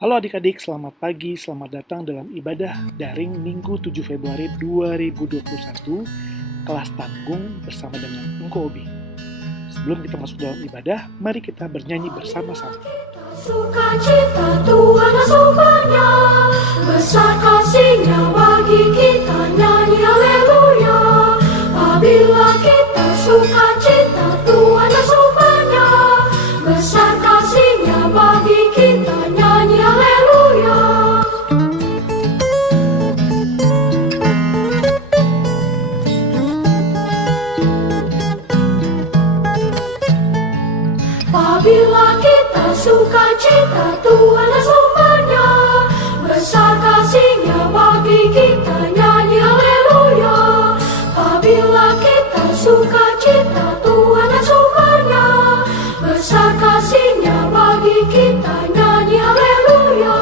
Halo adik-adik, selamat pagi, selamat datang dalam ibadah daring Minggu 7 Februari 2021, kelas tanggung bersama dengan Engko Obi. Sebelum kita masuk dalam ibadah, mari kita bernyanyi bersama-sama. Sukacita Tuhan asupannya, besar kasih-Nya bagi kita, nyanyi haleluya. Apabila kita sukacita Tuhan asupannya, besar kasih-Nya bagi kita, nyanyi haleluya. Apabila kita sukacita Tuhan asupannya, besar kasih-Nya bagi kita, nyanyi haleluya. Apabila kita sukacita Tuhan asupannya, besar kasih-Nya bagi kita, nyanyi haleluya.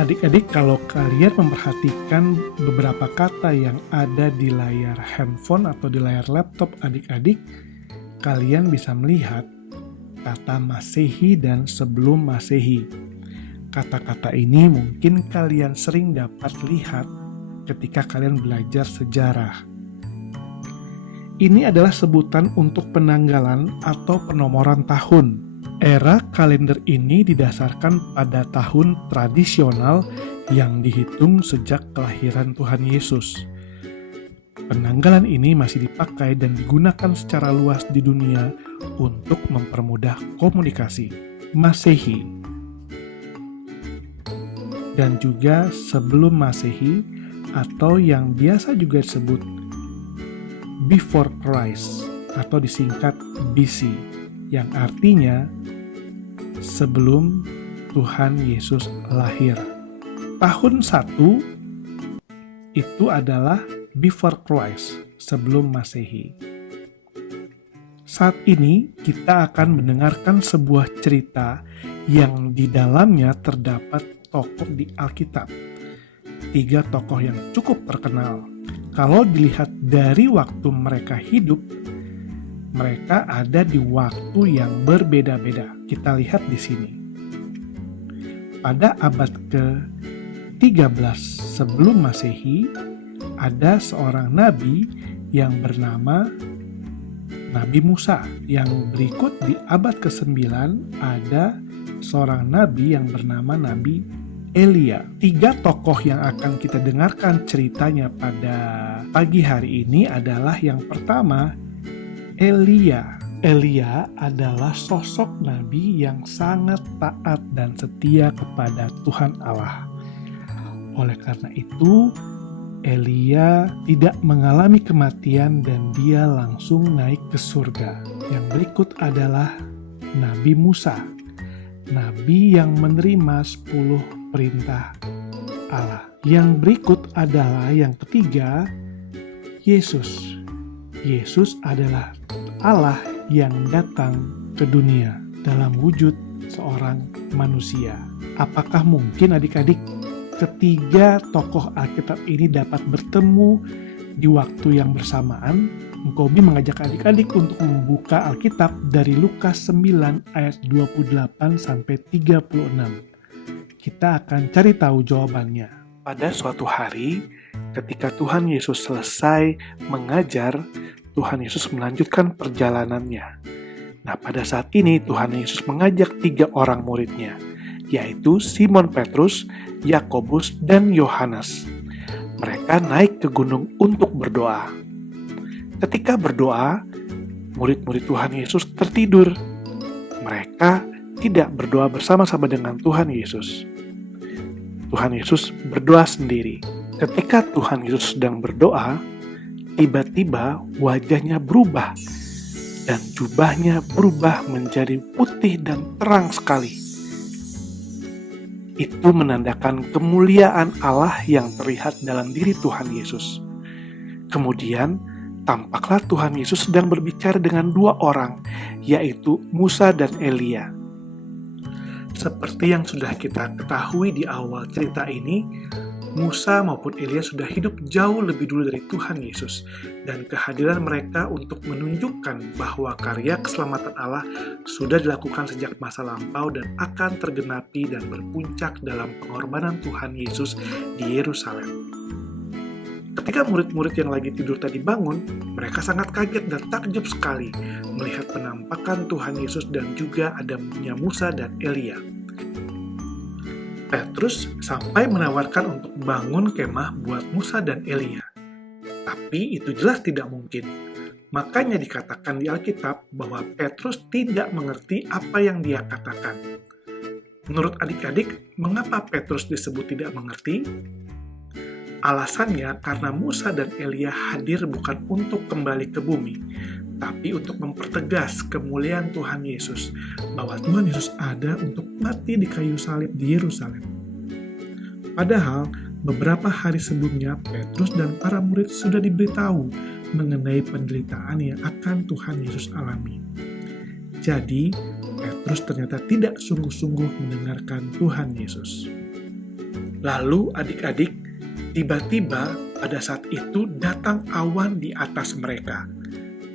Adik-adik, kalau kalian memperhatikan beberapa kata yang ada di layar handphone atau di layar laptop adik-adik, kalian bisa melihat kata Masehi dan sebelum Masehi. Kata-kata ini mungkin kalian sering dapat lihat ketika kalian belajar sejarah. Ini adalah sebutan untuk penanggalan atau penomoran tahun. Era kalender ini didasarkan pada tahun tradisional yang dihitung sejak kelahiran Tuhan Yesus. Penanggalan ini masih dipakai dan digunakan secara luas di dunia untuk mempermudah komunikasi. Masehi dan juga sebelum Masehi atau yang biasa juga disebut Before Christ atau disingkat BC, yang artinya sebelum Tuhan Yesus lahir. Tahun 1 itu adalah Before Christ, sebelum Masehi. Saat ini kita akan mendengarkan sebuah cerita yang di dalamnya terdapat tokoh di Alkitab. 3 tokoh yang cukup terkenal. Kalau dilihat dari waktu mereka hidup, mereka ada di waktu yang berbeda-beda. Kita lihat di sini. Pada abad ke-13 sebelum Masehi, ada seorang nabi yang bernama Nabi Musa. Yang berikut di abad ke-9 ada seorang nabi yang bernama Nabi Elia. 3 tokoh yang akan kita dengarkan ceritanya pada pagi hari ini adalah yang pertama, Elia. Elia adalah sosok nabi yang sangat taat dan setia kepada Tuhan Allah. Oleh karena itu, Elia tidak mengalami kematian dan dia langsung naik ke surga. Yang berikut adalah Nabi Musa, nabi yang menerima 10 perintah Allah. Yang berikut adalah yang ketiga, Yesus. Yesus adalah Allah yang datang ke dunia dalam wujud seorang manusia. Apakah mungkin adik-adik ketiga tokoh Alkitab ini dapat bertemu di waktu yang bersamaan? Engkobi mengajak adik-adik untuk membuka Alkitab dari Lukas 9 ayat 28 sampai 36. Kita akan cari tahu jawabannya. Pada suatu hari, ketika Tuhan Yesus selesai mengajar, Tuhan Yesus melanjutkan perjalanannya. Nah, pada saat ini Tuhan Yesus mengajak 3 orang muridnya, yaitu Simon Petrus, Yakobus, dan Yohanes. Mereka naik ke gunung untuk berdoa. Ketika berdoa, murid-murid Tuhan Yesus tertidur. Mereka tidak berdoa bersama-sama dengan Tuhan Yesus. Tuhan Yesus berdoa sendiri. Ketika Tuhan Yesus sedang berdoa, tiba-tiba wajahnya berubah dan jubahnya berubah menjadi putih dan terang sekali. Itu menandakan kemuliaan Allah yang terlihat dalam diri Tuhan Yesus. Kemudian, tampaklah Tuhan Yesus sedang berbicara dengan 2 orang, yaitu Musa dan Elia. Seperti yang sudah kita ketahui di awal cerita ini, Musa maupun Elia sudah hidup jauh lebih dulu dari Tuhan Yesus, dan kehadiran mereka untuk menunjukkan bahwa karya keselamatan Allah sudah dilakukan sejak masa lampau dan akan tergenapi dan berpuncak dalam pengorbanan Tuhan Yesus di Yerusalem. Ketika murid-murid yang lagi tidur tadi bangun, mereka sangat kaget dan takjub sekali melihat penampakan Tuhan Yesus dan juga adanya Musa dan Elia. Petrus sampai menawarkan untuk bangun kemah buat Musa dan Elia. Tapi itu jelas tidak mungkin. Makanya dikatakan di Alkitab bahwa Petrus tidak mengerti apa yang dia katakan. Menurut adik-adik, mengapa Petrus disebut tidak mengerti? Alasannya karena Musa dan Elia hadir bukan untuk kembali ke bumi, tapi untuk mempertegas kemuliaan Tuhan Yesus, bahwa Tuhan Yesus ada untuk mati di kayu salib di Yerusalem. Padahal, beberapa hari sebelumnya Petrus dan para murid sudah diberitahu mengenai penderitaan yang akan Tuhan Yesus alami. Jadi, Petrus ternyata tidak sungguh-sungguh mendengarkan Tuhan Yesus. Lalu adik-adik, tiba-tiba pada saat itu datang awan di atas mereka.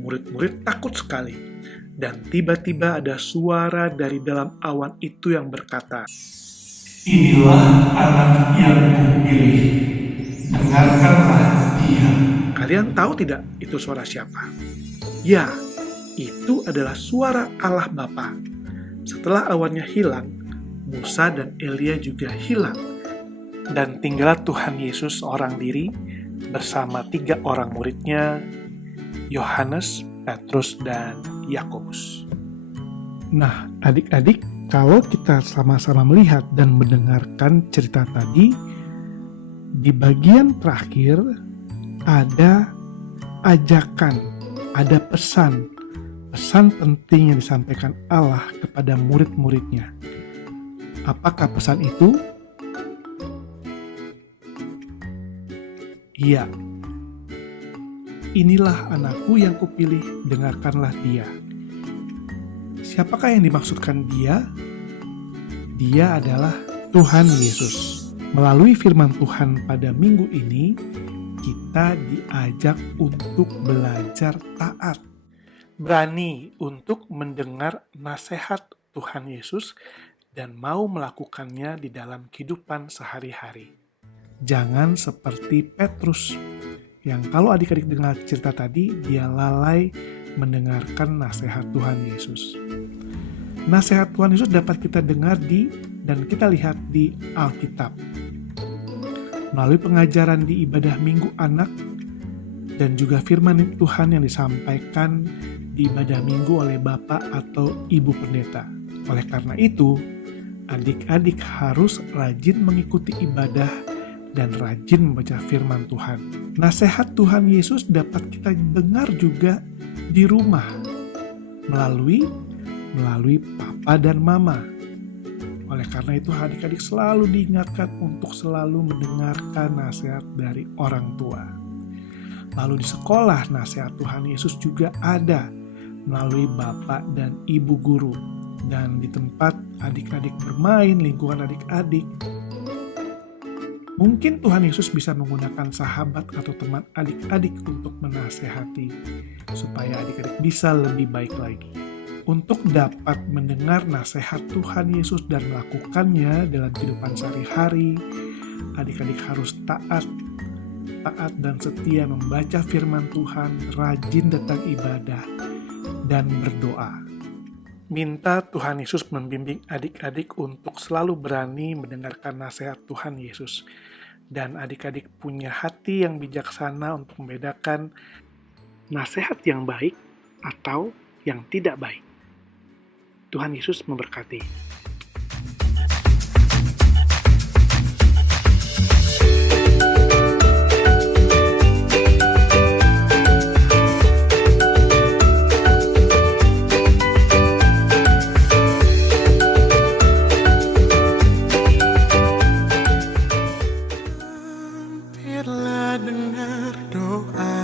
Murid-murid takut sekali. Dan tiba-tiba ada suara dari dalam awan itu yang berkata, "Inilah anak yang kupilih, dengarkanlah dia." Kalian tahu tidak itu suara siapa? Ya, itu adalah suara Allah Bapa. Setelah awannya hilang, Musa dan Elia juga hilang. Dan tinggallah Tuhan Yesus seorang diri bersama 3 orang muridnya, Yohanes, Petrus, dan Yakobus. Nah, adik-adik, kalau kita sama-sama melihat dan mendengarkan cerita tadi, di bagian terakhir ada ajakan, ada pesan penting yang disampaikan Allah kepada murid-muridnya. Apakah pesan itu? Iya, inilah anakku yang kupilih, dengarkanlah dia. Siapakah yang dimaksudkan dia? Dia adalah Tuhan Yesus. Melalui firman Tuhan pada minggu ini, kita diajak untuk belajar taat. Berani untuk mendengar nasihat Tuhan Yesus dan mau melakukannya di dalam kehidupan sehari-hari. Jangan seperti Petrus, yang kalau adik-adik dengar cerita tadi, dia lalai mendengarkan nasihat Tuhan Yesus. Nasihat Tuhan Yesus dapat kita dengar dan kita lihat di Alkitab. Melalui pengajaran di ibadah Minggu Anak, dan juga firman Tuhan yang disampaikan di ibadah Minggu oleh Bapak atau Ibu Pendeta. Oleh karena itu, adik-adik harus rajin mengikuti ibadah dan rajin membaca firman Tuhan. Nasihat Tuhan Yesus dapat kita dengar juga di rumah melalui papa dan mama. Oleh karena itu adik-adik selalu diingatkan untuk selalu mendengarkan nasihat dari orang tua. Lalu di sekolah nasihat Tuhan Yesus juga ada melalui bapak dan ibu guru. Dan di tempat adik-adik bermain, lingkungan adik-adik, mungkin Tuhan Yesus bisa menggunakan sahabat atau teman adik-adik untuk menasehati, supaya adik-adik bisa lebih baik lagi. Untuk dapat mendengar nasihat Tuhan Yesus dan melakukannya dalam kehidupan sehari-hari, adik-adik harus taat taat dan setia membaca firman Tuhan, rajin datang ibadah, dan berdoa. Minta Tuhan Yesus membimbing adik-adik untuk selalu berani mendengarkan nasihat Tuhan Yesus. Dan adik-adik punya hati yang bijaksana untuk membedakan nasihat yang baik atau yang tidak baik. Tuhan Yesus memberkati. Dengar doa